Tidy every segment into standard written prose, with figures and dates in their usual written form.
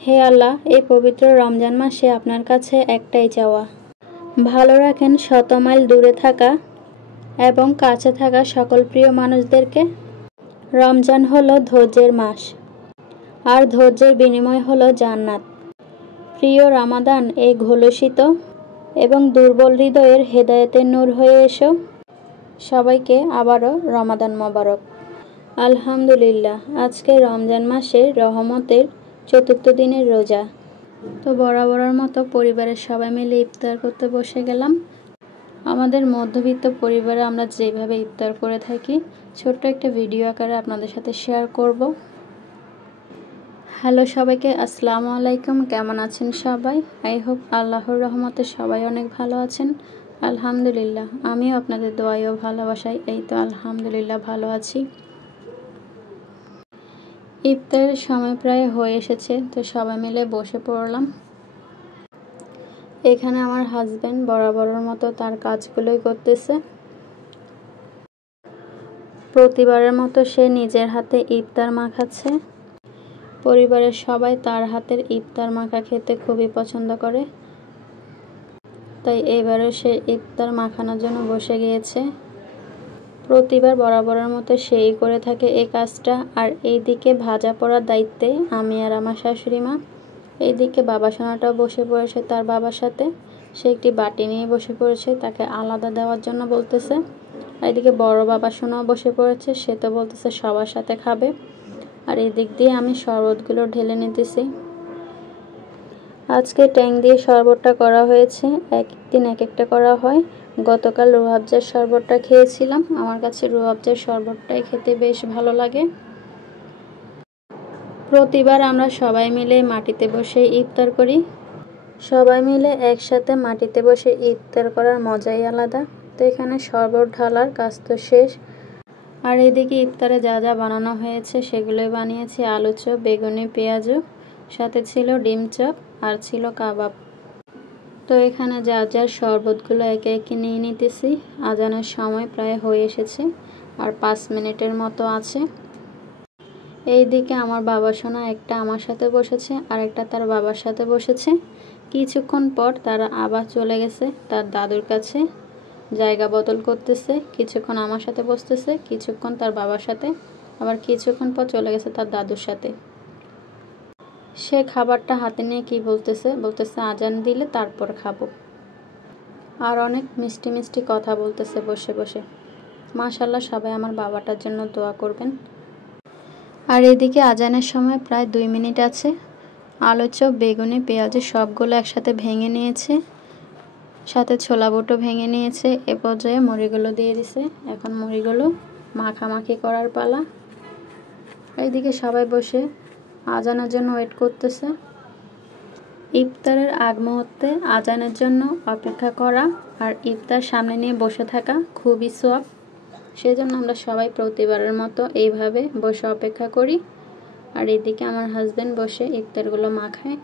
হে আল্লাহ, এই পবিত্র রমজান মাসে আপনার কাছে একটাই চাওয়া, ভালো রাখেন শত মাইল দূরে থাকা এবং কাছে থাকা সকল প্রিয় মানুষদেরকে। রমজান হলো ধৈর্যের মাস, আর ধৈর্যের বিনিময় হলো জান্নাত। প্রিয় রমাদান, এই ঘোলসিত এবং দুর্বল হৃদয়ের হেদায়েতের নূর হয়ে এসো। সবাইকে আবারও রমাদান মোবারক। আলহামদুলিল্লাহ, আজকে রমজান মাসের রহমতের চতুর্থ দিনের রোজা। তো বরাবরের মতো পরিবারের সবাই মিলে ইফতার করতে বসে গেলাম। আমাদের মধ্যবিত্ত পরিবারে আমরা যেভাবে ইফতার করে থাকি, ছোট্ট একটা ভিডিও আকারে আপনাদের সাথে শেয়ার করব। হ্যালো সবাইকে, আসসালামু আলাইকুম। কেমন আছেন সবাই? আই হোপ আল্লাহর রহমতে সবাই অনেক ভালো আছেন। আলহামদুলিল্লাহ, আমিও আপনাদের দোয়াই ও ভালোবাসাই এই তো আলহামদুলিল্লাহ ভালো আছি। ইফতারের সময় প্রায় হয়ে এসেছে, তো সবাই মিলে বসে পড়লাম। এখানে আমার হাজব্যান্ড বরাবরের মতো তার কাজগুলোই করতেছে। প্রতিবারের মতো সে নিজের হাতে ইফতার মাখাচ্ছে। পরিবারের সবাই তার হাতের ইফতার মাখা খেতে খুবই পছন্দ করে, তাই এবারও সে ইফতার মাখানোর জন্য বসে গিয়েছে। প্রতিবার বরাবরের মতো সেই করে থাকে এই কাজটা। আর এইদিকে ভাজা পড়ার দায়িত্বে আমি আর আমার শাশুড়ি মা। এইদিকে বাবা সোনাটাও বসে পড়েছে তার বাবার সাথে। সে একটি বাটি নিয়ে বসে পড়েছে, তাকে আলাদা দেওয়ার জন্য বলতেছে। এইদিকে বড় বাবা সোনাও বসে পড়েছে, সে তো বলতেছে সবার সাথে খাবে। আর এদিক দিয়ে আমি শরবতগুলো ঢেলে নিতেছি। আজকে ট্যাং দিয়ে শরবতটা করা হয়েছে, একদিন এক একটা করা হয়। গতকাল রুয়াবজার শরবতটা খেয়েছিলাম। আমার কাছে রুয়াবজার শরবতটাই খেতে বেশ ভালো লাগে। প্রতিবার আমরা সবাই মিলে মাটিতে বসে ইফতার করি। সবাই মিলে একসাথে মাটিতে বসে ইফতার করার মজাই আলাদা। তো এখানে শরবত ঢালার কাজ তো শেষ। আর এদিকে ইফতারে যা যা বানানো হয়েছে সেগুলোই বানিয়েছি। আলু চপ, বেগুনি, পেঁয়াজু, সাথে ছিল ডিম চপ আর ছিল কাবাব। তো এখানে যা যার শরবতগুলো একে একে নিয়ে নিতেছি। আজানের সময় প্রায় হয়ে এসেছে, আর 5 মিনিটের মতো আছে। এইদিকে আমার বাবা সোনা একটা আমার সাথে বসেছে আর একটা তার বাবার সাথে বসেছে। কিছুক্ষণ পর তারা আবার চলে গেছে তার দাদুর কাছে, জায়গা বদল করতেছে। কিছুক্ষণ আমার সাথে বসতেছে, কিছুক্ষণ তার বাবার সাথে, আবার কিছুক্ষণ পর চলে গেছে তার দাদুর সাথে। সে খাবারটা হাতে নিয়ে কি বলতেছে আজান দিলে তারপর খাবো। আর অনেক মিষ্টি মিষ্টি কথা বলতেছে বসে বসে। মাশাআল্লাহ, সবাই আমার বাবাটার জন্য দোয়া করবেন। আর এদিকে আজানের সময় প্রায় 2 মিনিট আছে। আলু চপ, বেগুনি, পেঁয়াজের সবগুলো একসাথে ভেঙে নিয়েছে, সাথে ছোলা বুটও ভেঙে নিয়েছে। এ পর্যায়ে মুড়িগুলো দিয়ে দিছে। এখন মুড়িগুলো মাখামাখি করার পালা। এইদিকে সবাই বসে আজানের জন্য ওয়েট করতেছে। ইফতারের আগ মুহূর্তে আজানের জন্য অপেক্ষা করা আর ইফতার সামনে নিয়ে বসে থাকা খুবই সওয়াব। সেজন্য আমরা সবাই প্রতিবারের মতো এইভাবে বসে অপেক্ষা করি। আর এদিকে আমার হাজব্যান্ড বসে ইফতারগুলো মাখায়।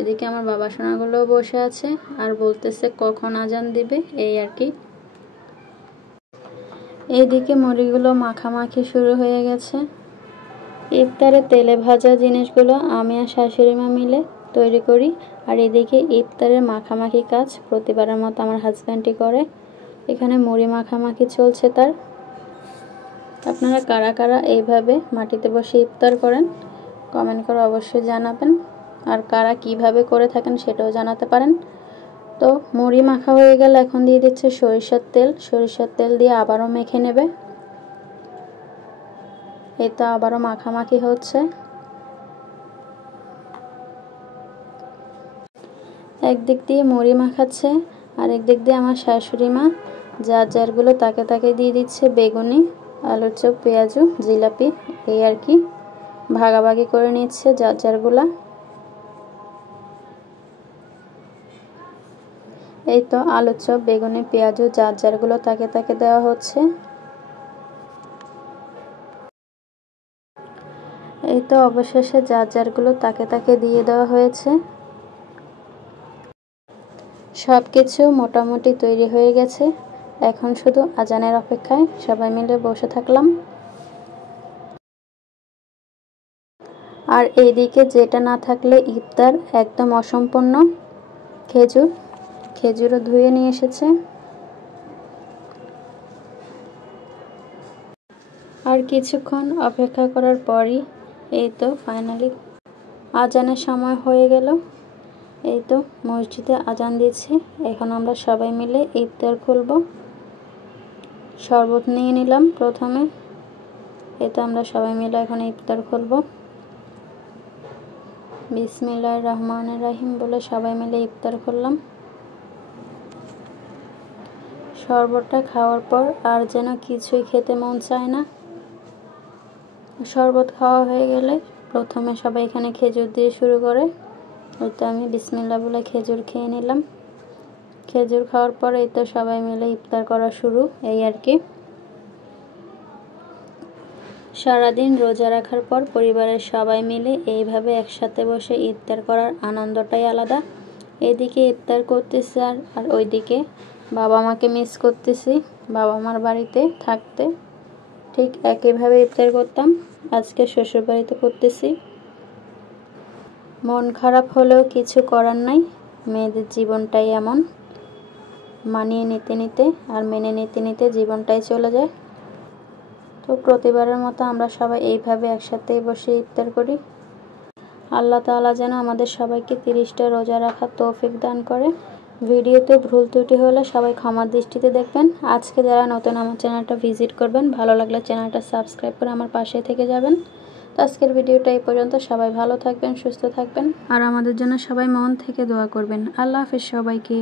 এদিকে আমার বাবা সোনাগুলোও বসে আছে আর বলতেছে কখন আজান দিবে, এই আর কি। এইদিকে মুড়িগুলো মাখামাখি শুরু হয়ে গেছে। ইফতারে তেলে ভাজা জিনিসগুলো আমি আর শাশুড়ি মা মিলে তৈরি করি। আর এদিকে ইফতারের মাখামাখি কাজ প্রতিবারের মতো আমার হাজব্যান্ডই করে। এখানে মুড়ি মাখামাখি চলছে তার। আপনারা কারা কারা এইভাবে মাটিতে বসে ইফতার করেন কমেন্ট করে অবশ্যই জানাবেন। আর কারা কিভাবে করে থাকেন সেটাও জানাতে পারেন। তো মুড়ি মাখা হয়ে গেলে এখন দিয়ে দিচ্ছে সরিষার তেল। সরিষার তেল দিয়ে আবারও মেখে নেবে। এই তো আবারও মাখামাখি হচ্ছে। একদিক দিয়ে মুড়ি মাখাচ্ছে আর একদিক দিয়ে আমার শাশুড়ি মা যার যারগুলো তাকে তাকে দিয়ে দিচ্ছে বেগুনি, আলুর চপ, পেঁয়াজু, জিলাপি, এই আর কি ভাগাভাগি করে নিচ্ছে যার যারগুলা। এই তো আলুর চপ, বেগুনি, পেঁয়াজু যার যারগুলো তাকে তাকে দেওয়া হচ্ছে। এই তো অবশেষে যার যারগুলো তাকে তাকে দিয়ে দেওয়া হয়েছে। সব কিছু মোটামুটি তৈরি হয়ে গেছে। এখন শুধু আজানের অপেক্ষায় সবাই মিলে বসে থাকলাম। আর এইদিকে যেটা না থাকলে ইফতার একদম অসম্পূর্ণ, খেজুরও ধুয়ে নিয়ে এসেছে। আর কিছুক্ষণ অপেক্ষা করার পরই এই তো ফাইনালি আজানের সময় হয়ে গেল। এই তো মসজিদে আজান দিচ্ছে। এখন আমরা সবাই মিলে ইফতার খুলব। শরবত নিয়ে নিলাম প্রথমে। এই তো আমরা সবাই মিলে এখন ইফতার খুলব। বিসমিল্লাহির রহমানির রহিম বলে সবাই মিলে ইফতার করলাম। শরবতটা খাওয়ার পর আর যেন কিছুই খেতে মন চায় না। শরবত খাওয়া হয়ে গেলে প্রথমে সবাই এখানে খেজুর দিয়ে শুরু করে। ওই তো আমি বিসমিল্লাহ বলে খেজুর খেয়ে নিলাম। খেজুর খাওয়ার পর এই তো সবাই মিলে ইফতার করা শুরু, এই আর কি। সারাদিন রোজা রাখার পর পরিবারের সবাই মিলে এইভাবে একসাথে বসে ইফতার করার আনন্দটাই আলাদা। এদিকে ইফতার করতেছি আর ওইদিকে বাবা মাকে মিস করতেছি। বাবা মার বাড়িতে থাকতে ঠিক একইভাবে ইফতার করতাম, আজকে শ্বশুর বাড়িতে করতেছি। মন খারাপ হলেও কিছু করার নাই, মেয়েদের জীবনটাই এমন। মানিয়ে নিতে নিতে আর মেনে নিতে নিতে জীবনটাই চলে যায়। তো প্রতিবারের মতো আমরা সবাই এইভাবে একসাথেই বসে ইফতার করি। আল্লাহ তাআলা যেন আমাদের সবাইকে 30টা রোজা রাখার তৌফিক দান করে। ভিডিওতে ভুল ত্রুটি হলে সবাই ক্ষমার দৃষ্টিতে দেখবেন। আজকে যারা নতুন আমার চ্যানেলটা ভিজিট করবেন, ভালো লাগলে চ্যানেলটা সাবস্ক্রাইব করে আমার পাশে থেকে যাবেন। তো আজকের ভিডিওটা এই পর্যন্ত। সবাই ভালো থাকবেন, সুস্থ থাকবেন আর আমাদের জন্য সবাই মন থেকে দোয়া করবেন। আল্লাহ হাফেজ সবাইকে।